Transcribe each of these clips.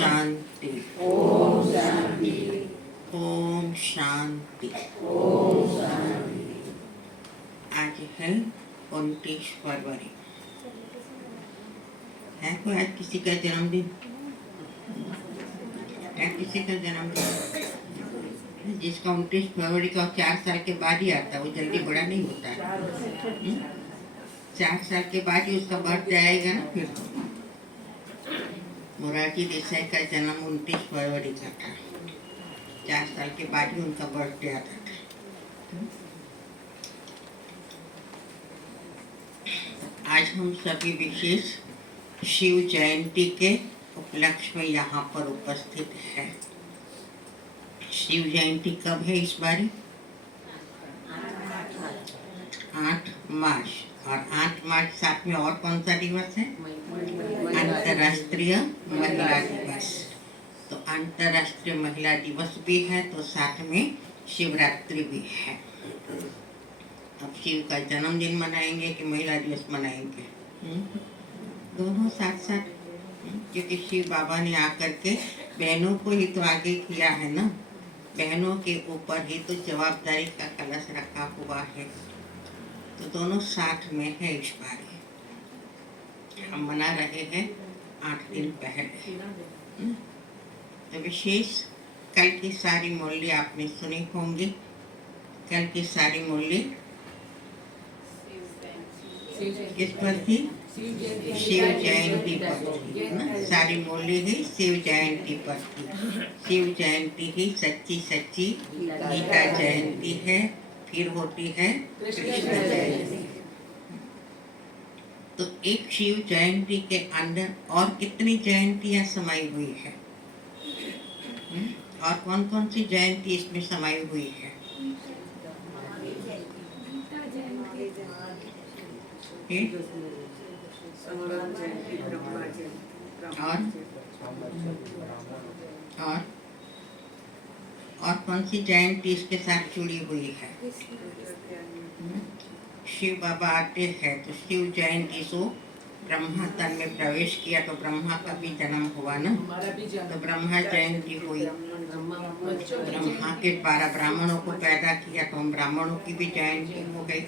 शांति। ओम शांति। ओम शांति। ओम शांति। आज है 29 फरवरी। है कोई आज किसी का जन्मदिन? है किसी का जन्मदिन? जिसका 29 फरवरी का 4 साल के बाद ही आता है, वो जल्दी बड़ा नहीं होता है। 4 साल के बाद ही उसका बर्थडे आएगा ना। फिर मोरारजी देसाई का जन्म 29 फरवरी का था। 4 साल के बाद ही उनका बर्थडे आता था। आज हम सभी विशेष शिव जयंती के उपलक्ष्य में यहाँ पर उपस्थित है। शिव जयंती कब है इस बार? 8 मार्च। और 8 मार्च साथ में और कौन सा दिवस है? अंतर्राष्ट्रीय महिला दिवस। तो अंतर्राष्ट्रीय महिला दिवस भी है, तो साथ में शिवरात्रि भी है। अब शिव का जन्मदिन मनाएंगे कि महिला दिवस मनाएंगे? दोनों साथ साथ। क्योंकि शिव बाबा ने आकर के बहनों को ही तो आगे किया है ना। बहनों के ऊपर ही तो जवाबदारी का कलश रखा हुआ है। तो दोनों साथ में है इस बार। हम मना रहे हैं 8 दिन पहले। तो विशेष कल की सारी मूल्य आपने सुनी होंगी। कल की सारी मूल्य किस पर थी? शिव जयंती पर थी ना। सारी मूल्य ही शिव जयंती पर थी। शिव जयंती ही सच्ची सच्ची गीता जयंती है। फिर होती है कृष्ण जयंती। तो एक शिव जयंती के अंदर और कितनी जयंतियां समाई हुई है? और कौन कौन सी जयंती इसमें समाई हुई है? और कौन सी जयंती इसके साथ जुड़ी हुई है? शिव बाबा आते हैं तो शिव जयंती सो ब्रह्मा तन में प्रवेश किया तो ब्रह्मा का भी जन्म हुआ ना। तो ब्रह्मा जयंती हुई। ब्रह्मा के 12 ब्राह्मणों को पैदा किया तो हम ब्राह्मणों की भी जयंती हो गई।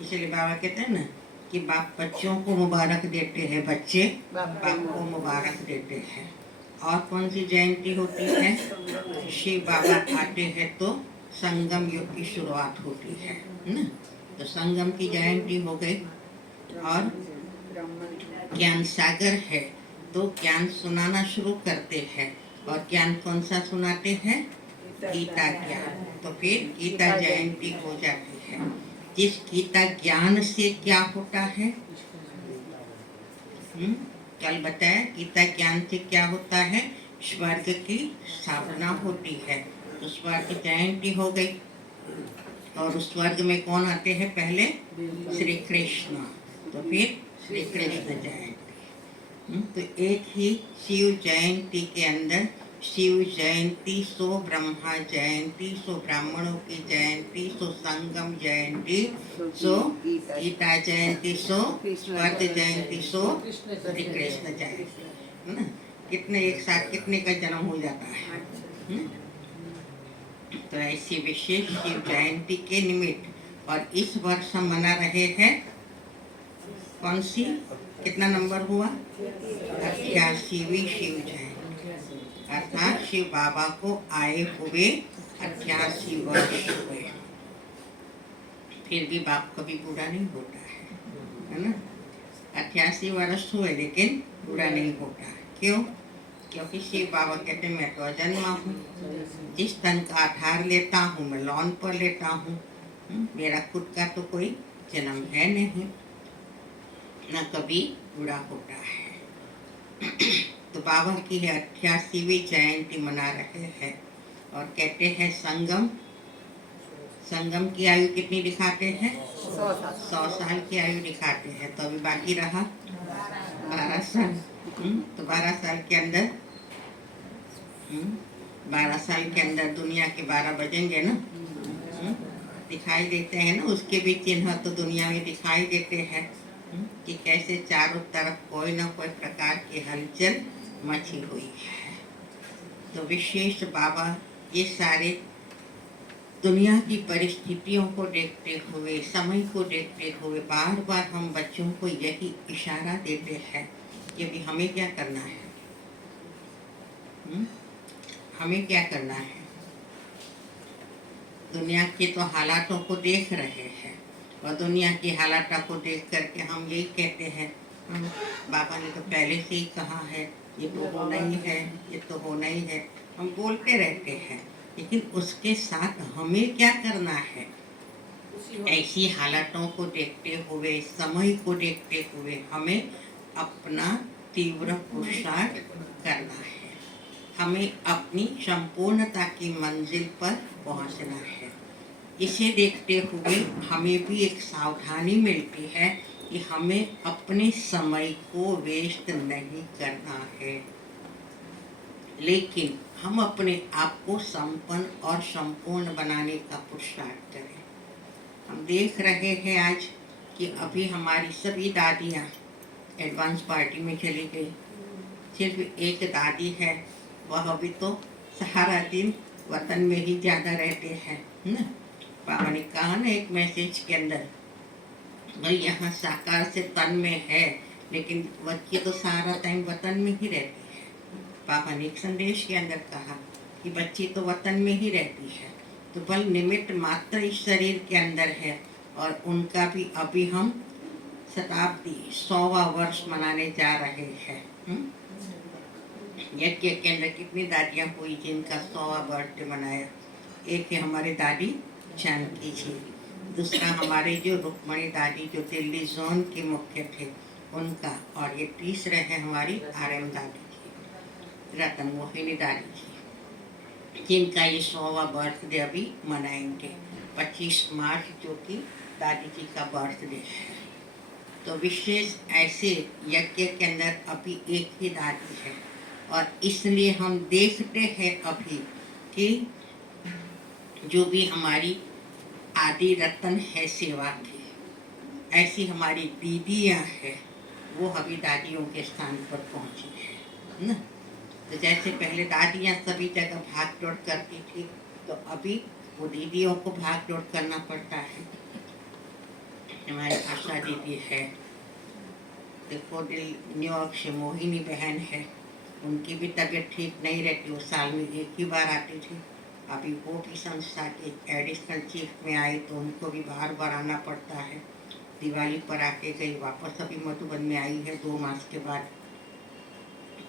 इसलिए बाबा कहते हैं ना कि बाप बच्चों को मुबारक देते हैं, बच्चे बाप को मुबारक देते हैं। और कौन सी जयंती होती है? शिव बाबा आते हैं तो संगम युग की शुरुआत होती है ना। तो संगम की जयंती हो गई। और ज्ञान सागर है तो ज्ञान सुनाना शुरू करते हैं। और ज्ञान कौन सा सुनाते हैं? गीता ज्ञान। तो फिर गीता जयंती हो जाती है। जिस गीता ज्ञान से क्या होता है? कल बताया गीता ज्ञान से क्या होता है? स्वर्ग की स्थापना होती है। तो स्वर्ग जयंती हो गई। और उस स्वर्ग में कौन आते हैं? पहले श्री कृष्ण, तो फिर श्री कृष्ण जयंती। तो एक ही शिव जयंती के अंदर शिव जयंती सो ब्रह्मा जयंती सो ब्राह्मणों की जयंती सो संगम जयंती सो गीता जयंती सो स्वर्ग जयंती सो श्री कृष्ण जयंती ना। कितने एक साथ कितने का जन्म हो जाता है। तो ऐसी विशेष शिव जयंती के निमित्त और इस वर्ष हम मना रहे हैं कौन सी? कितना नंबर हुआ? 88वीं शिव जयंती। अर्थात शिव बाबा को आए हुए 88 वर्ष हुए। फिर भी बाप कभी बूढ़ा नहीं होता है ना। 88 वर्ष हुए लेकिन बूढ़ा नहीं होता। क्यों? क्योंकि शिव बाबा कहते मैं तो अजन्मा हूँ। जिस तन का आधार लेता हूँ मैं लॉन पर लेता हूँ। मेरा खुद का तो कोई जन्म है नहीं, न कभी बूढ़ा होता है। तो बाबा की 88वीं जयंती मना रहे हैं। और कहते हैं संगम। संगम की आयु कितनी दिखाते हैं? 100 साल की आयु दिखाते हैं। तो अभी बाकी रहा 12 साल। तो 12 साल के अंदर 12 साल के अंदर दुनिया के 12 बजेंगे ना। दिखाई देते हैं ना। उसके भी चिन्ह तो दुनिया में दिखाई देते हैं कि कैसे चारों तरफ कोई ना कोई प्रकार की हलचल मची हुई है। तो विशेष बाबा ये सारे दुनिया की परिस्थितियों को देखते हुए, समय को देखते हुए बार बार हम बच्चों को यही इशारा देते हैं कि अभी हमें क्या करना है। हमें क्या करना है। दुनिया के तो हालातों को देख रहे हैं और दुनिया की हालातों को देख करके हम यही कहते हैं, बाबा ने तो पहले से ही कहा है, ये तो होना ही है, ये तो होना ही है। हम बोलते रहते हैं, लेकिन उसके साथ हमें क्या करना है। ऐसी हालातों को देखते हुए, समय को देखते हुए हमें अपना तीव्र पुरुषार्थ करना है। हमें अपनी संपूर्णता की मंजिल पर पहुंचना है। इसे देखते हुए हमें भी एक सावधानी मिलती है कि हमें अपने समय को वेस्ट नहीं करना है, लेकिन हम अपने आप को संपन्न और संपूर्ण बनाने का पुरुषार्थ करें। हम देख रहे हैं आज कि अभी हमारी सभी दादियाँ एडवांस पार्टी में चली गई। सिर्फ एक दादी है, वह अभी तो सारा दिन वतन में ही ज़्यादा रहते हैं ना। बाबा ने कहा ना एक मैसेज के अंदर, भाई यहाँ साकार से तन में है, लेकिन बच्ची तो सारा टाइम वतन में ही रहती है। बाबा ने एक संदेश के अंदर कहा कि बच्ची तो वतन में ही रहती है, तो बल निमित्त मात्र इस शरीर के अंदर है। और उनका भी अभी हम शताब्दी 100वां वर्ष मनाने जा रहे हैं। यज्ञ के अंदर कितनी दादियाँ हुई जिनका 100वां बर्थडे मनाया। एक है हमारी दादी जानकी जी, दूसरा हमारे जो रुक्मणी दादी जो दिल्ली जोन के मुख्य थे उनका, और ये तीसरे हैं हमारी RM दादी जी, रतन मोहिनी दादी जी, जिनका ये 100वां बर्थडे अभी मनाएंगे 25 मार्च, जो कि दादी जी का बर्थडे है। तो विशेष ऐसे यज्ञ के अंदर अभी एक ही दादी है, और इसलिए हम देखते हैं अभी कि जो भी हमारी आदि रत्न है सेवा की, ऐसी हमारी दीदियाँ हैं, वो अभी दादियों के स्थान पर पहुँची है ना। तो जैसे पहले दादियाँ सभी जगह भाग दौड़ करती थी, तो अभी वो दीदियों को भाग दौड़ करना पड़ता है। हमारी आशा दीदी है, देखो न्यूयॉर्क से मोहिनी बहन है, उनकी भी तबीयत ठीक नहीं रहती, वो साल में एक ही बार आती थी। अभी वो भी संस्था के एडिशनल चीफ में आई, तो उनको भी बार बार आना पड़ता है। दिवाली पर आके गई, वापस अभी मधुबन में आई है 2 मास के बाद।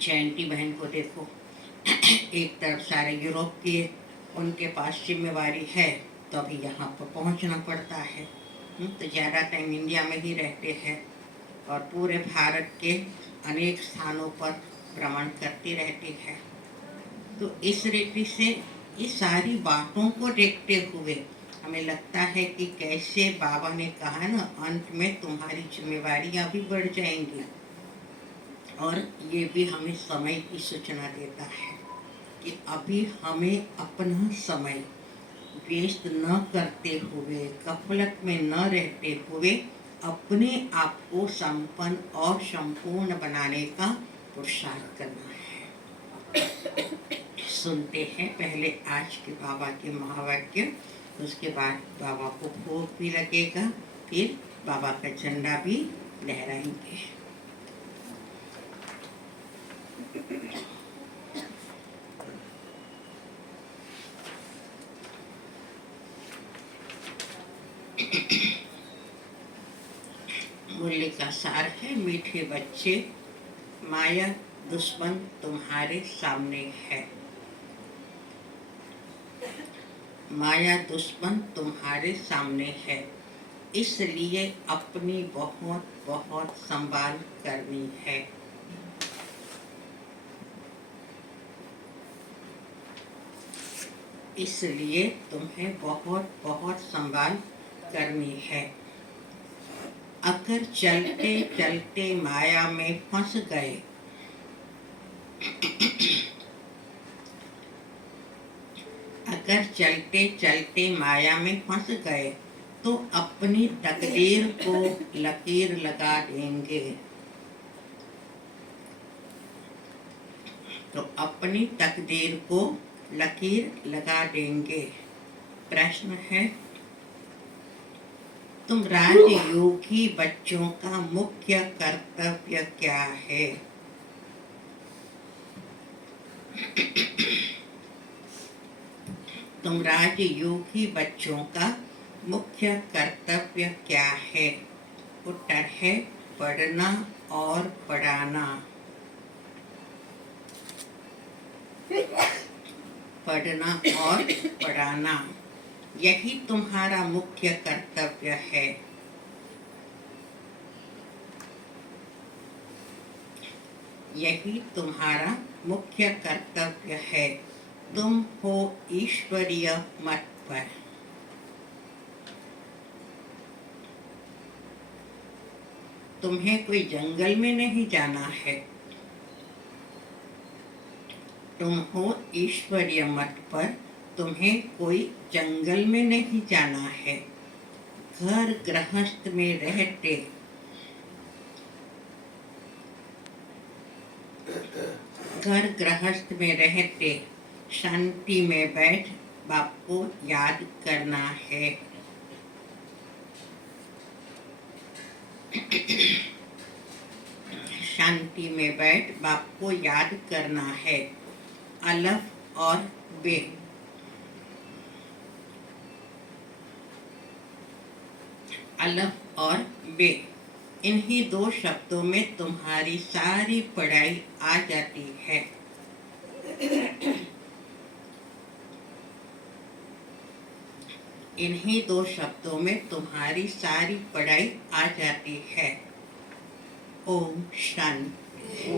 जयंती बहन को देखो, एक तरफ सारे यूरोप के उनके पास जिम्मेवारी है, तो अभी यहाँ पर पहुँचना पड़ता है। तो ज़्यादा टाइम इंडिया में ही रहते हैं और पूरे भारत के अनेक स्थानों पर भ्रमण करती रहती है। तो इस रीति से ये सारी बातों को देखते हुए हमें लगता है कि कैसे बाबा ने कहा ना, अंत में तुम्हारी जिम्मेवारियां भी बढ़ जाएंगी। और ये भी हमें समय की सूचना देता है कि अभी हमें अपना समय वेस्ट न करते हुए, गफलत में न रहते हुए अपने आप को संपन्न और संपूर्ण बनाने का पुरुषार्थ करना है। सुनते हैं पहले आज के बाबा के महावाक्य, उसके बाद बाबा को भोग भी लगेगा, फिर बाबा का झंडा भी लहराएंगे। मूल्य का सार है, मीठे बच्चे, माया दुश्मन तुम्हारे सामने है। माया दुश्मन तुम्हारे सामने है, इसलिए अपनी बहुत बहुत संभाल करनी है। इसलिए तुम्हें बहुत बहुत संभाल करनी है। अगर चलते चलते माया में फंस गए अगर चलते चलते माया में फंस गए तो अपनी तकदीर को लकीर लगा देंगे। तो अपनी तकदीर को लकीर लगा देंगे। प्रश्न है, तुम राजयोगी बच्चों का मुख्य कर्तव्य क्या है? तुम राजयोगी बच्चों का मुख्य कर्तव्य क्या है? उत्तर है पढ़ना और पढ़ाना। पढ़ना और पढ़ाना, यही तुम्हारा मुख्य कर्तव्य है। यही तुम्हारा मुख्य कर्तव्य है। तुम हो ईश्वरीय मत पर। तुम्हें कोई जंगल में नहीं जाना है। तुम हो ईश्वरीय मत पर, तुम्हें कोई जंगल में नहीं जाना है। घर गृहस्थ में रहते शांति में बैठ बाप को याद करना है। शांति में बैठ बाप को याद करना है। अलफ और बे। अलफ और बे, इन्हीं दो शब्दों में तुम्हारी सारी पढ़ाई आ जाती है। इन्हीं दो शब्दों में तुम्हारी सारी पढ़ाई आ जाती है। ओम शांति।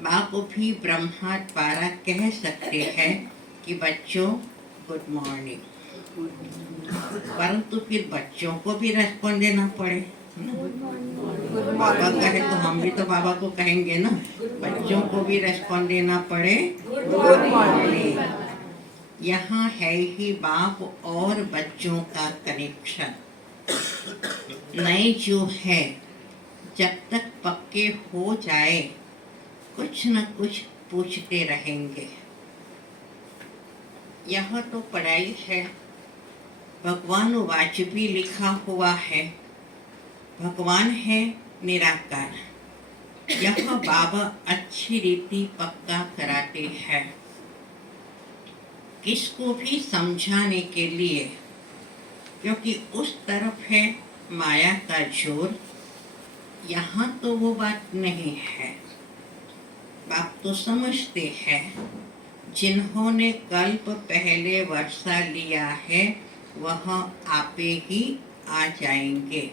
माँ को भी ब्रह्मा द्वारा कह सकते हैं कि बच्चों गुड मॉर्निंग, परंतु फिर बच्चों को भी रेस्पॉन्ड देना पड़े। बाबा कहे तो हम भी तो बाबा को कहेंगे ना, बच्चों को भी रेस्पॉन्ड देना पड़े गुड मॉर्निंग। यहाँ है ही बाप और बच्चों का कनेक्शन। नए जो है, जब तक पक्के हो जाए कुछ न कुछ पूछते रहेंगे। यह तो पढ़ाई है। भगवान वाच भी लिखा हुआ है। भगवान है निराकार। यह बाबा अच्छी रीति पक्का कराते हैं, किसको भी समझाने के लिए, क्योंकि उस तरफ है माया का जोर, यहाँ तो वो बात नहीं है। बाप तो समझते हैं, जिन्होंने कल्प पहले वर्षा लिया है वह आपे ही आ जाएंगे।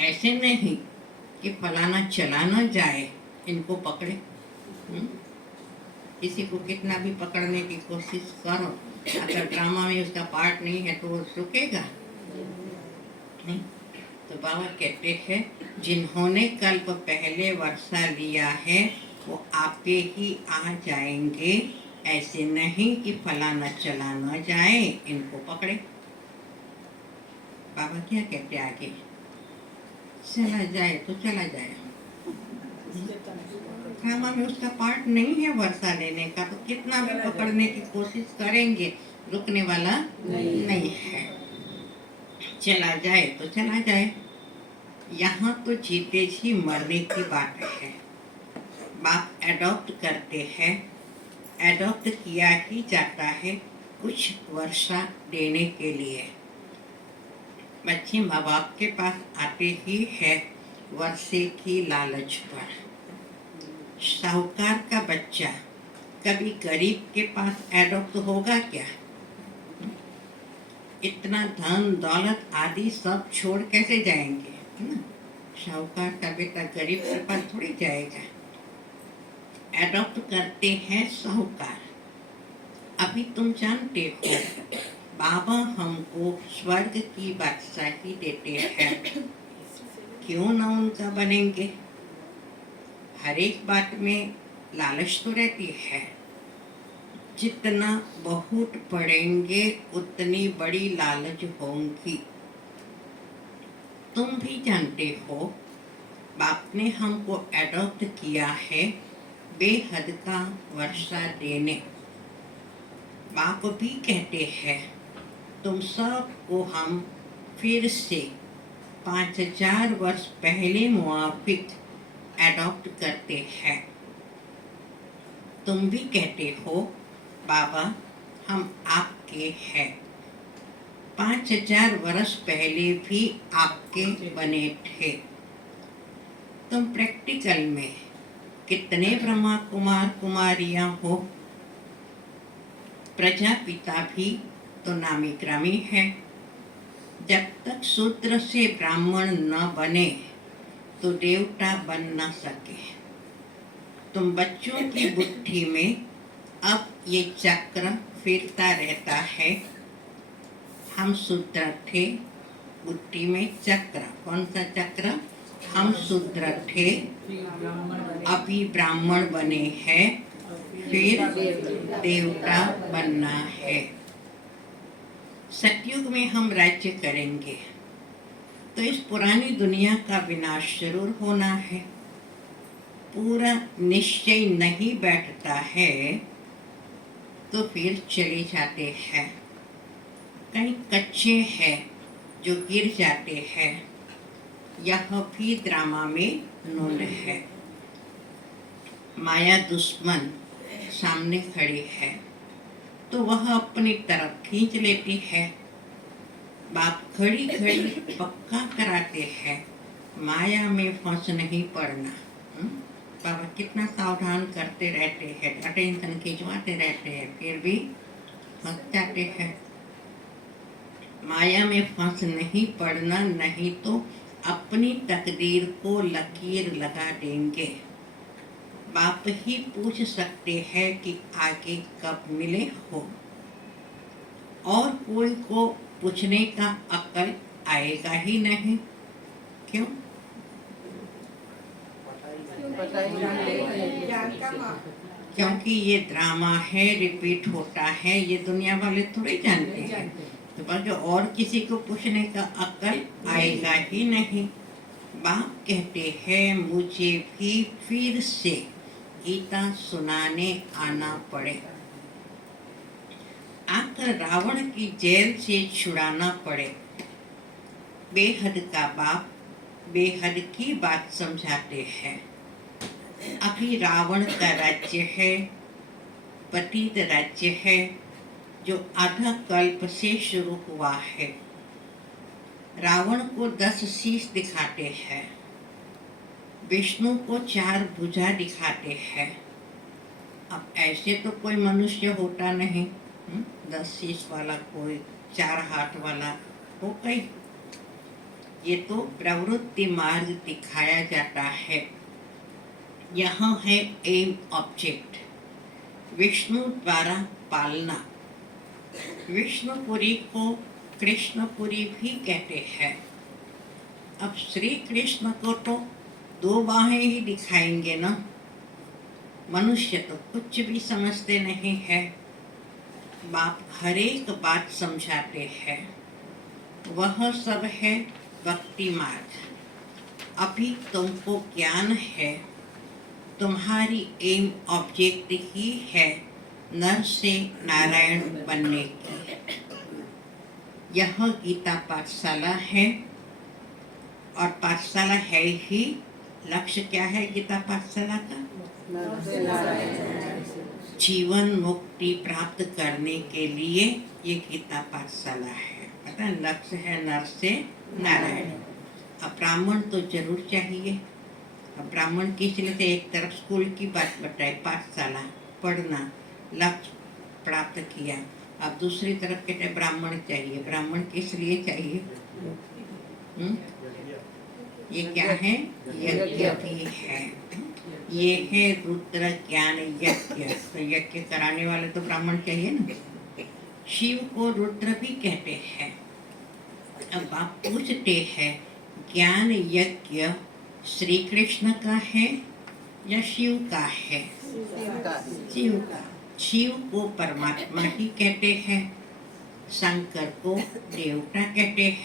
ऐसे नहीं कि फलाना चला न जाए, इनको पकड़े। किसी को कितना भी पकड़ने की कोशिश करो, अगर ड्रामा में उसका पार्ट नहीं है तो वो रुकेगा नहीं। तो बाबा कहते हैं, जिन्होंने कल्प पहले वर्षा लिया है वो आपे ही आ जाएंगे। ऐसे नहीं कि फलाना चला न जाए, इनको पकड़े। बाबा क्या कहते आगे, चला जाए तो चला जाए। ड्रामा में उसका पार्ट नहीं है वर्षा लेने का, तो कितना भी पकड़ने की कोशिश करेंगे, रुकने वाला नहीं है। चला जाए तो चला जाए। यहाँ तो जीते जी मरने की बात है। बाप एडॉप्ट करते हैं, एडॉप्ट किया ही जाता है कुछ वर्षा देने के लिए। बच्चे माँ बाप के पास आते ही है वर्षे की लालच पर। साहूकार का बच्चा कभी गरीब के पास एडॉप्ट होगा क्या? इतना धन दौलत आदि सब छोड़ कैसे जाएंगे, है ना? साहूकार का बेटा गरीब के पास थोड़ी जाएगा। एडॉप्ट करते हैं साहूकार। अभी तुम जानते हो बाबा हमको स्वर्ग की बादशाही देते हैं, क्यों ना उनका बनेंगे? हर एक बात में लालच तो रहती है। जितना बहुत पढ़ेंगे उतनी बड़ी लालच होंगी। तुम भी जानते हो बाप ने हमको एडॉप्ट किया है बेहद का वर्षा देने। बाप भी कहते हैं तुम सबको हम फिर से 5000 वर्ष पहले मुआफिक एडॉप्ट करते हैं। तुम भी कहते हो बाबा हम आपके हैं। 5000 वर्ष पहले भी आपके बने थे। तुम प्रैक्टिकल में कितने ब्रह्मा कुमार कुमारियां हो। प्रजापिता भी तो नामी ग्रामी है। जब तक शूद्र से ब्राह्मण न बने तो देवता बन न सके। तुम बच्चों की बुद्धि में अब ये चक्र फिरता रहता है। हम शूद्र थे, बुद्धि में चक्र, कौन सा चक्र? हम शूद्र थे, अभी ब्राह्मण बने हैं, फिर देवता बनना है। सतयुग में हम राज्य करेंगे तो इस पुरानी दुनिया का विनाश जरूर होना है। पूरा निश्चय नहीं बैठता है तो फिर चले जाते हैं। कहीं कच्चे हैं जो गिर जाते हैं। यह भी ड्रामा में नून है। माया दुश्मन सामने खड़ी है तो वह अपनी तरफ खींच लेती है। बाप घड़ी घड़ी पक्का कराते हैं माया में फंस नहीं पड़ना। बाबा कितना सावधान करते रहते हैं, अटेंशन खिंचवाते रहते हैं, फिर भी फंस जाते हैं। माया में फंस नहीं पड़ना, नहीं तो अपनी तकदीर को लकीर लगा देंगे। बाप ही पूछ सकते हैं कि आगे कब मिले हो, और कोई को पूछने का अक्ल आएगा ही नहीं। क्यों? क्योंकि ये ड्रामा है, रिपीट होता है। ये दुनिया वाले थोड़े जानते हैं, तो बल्कि और किसी को पूछने का अक्ल आएगा ही नहीं। बाप कहते हैं मुझे भी फिर से गीता सुनाने आना पड़े, आकर रावण की जेल से छुड़ाना पड़े। बेहद का बाप बेहद की बात समझाते हैं। अभी रावण का राज्य है, पतित राज्य है, जो आधा कल्प से शुरू हुआ है। रावण को 10 शीश दिखाते हैं, विष्णु को 4 भुजा दिखाते हैं। अब ऐसे तो कोई मनुष्य होता नहीं 10 शीश वाला, कोई 4 हाथ वाला हो कहीं। ये तो प्रवृत्ति मार्ग दिखाया जाता है। यहाँ है एम ऑब्जेक्ट, विष्णु द्वारा पालना। विष्णुपुरी को कृष्णपुरी भी कहते हैं। अब श्री कृष्ण को तो 2 बाहें ही दिखाएंगे ना। मनुष्य तो कुछ भी समझते नहीं है। बाप हर एक बात समझाते हैं। वह सब है भक्ति मार्ग। अभी तुमको ज्ञान है, तुम्हारी एम ऑब्जेक्ट ही है नर से नारायण बनने की। यह गीता पाठशाला है, और पाठशाला है ही। लक्ष्य क्या है गीता पाठशाला का? जीवन मुक्ति प्राप्त करने के लिए ये गीता पाठशाला है। पता है, लक्ष्य है नर से नारायण। अब ब्राह्मण तो जरूर चाहिए। अब ब्राह्मण किस लिए? से एक तरफ स्कूल की बात बताए, पाठशाला पढ़ना, लक्ष्य प्राप्त किया। अब दूसरी तरफ कहते हैं ब्राह्मण चाहिए। ब्राह्मण किस लिए चाहिए? ये क्या है? यज्ञ भी है। ये है रुद्र ज्ञान यज्ञ। तो यज्ञ कराने वाले तो ब्राह्मण चाहिए ना। शिव को रुद्र भी कहते हैं। अब आप पूछते हैं ज्ञान यज्ञ श्री कृष्ण का है या शिव का है? शिव का। शिव को परमात्मा ही कहते हैं, शंकर को देवता कहते हैं।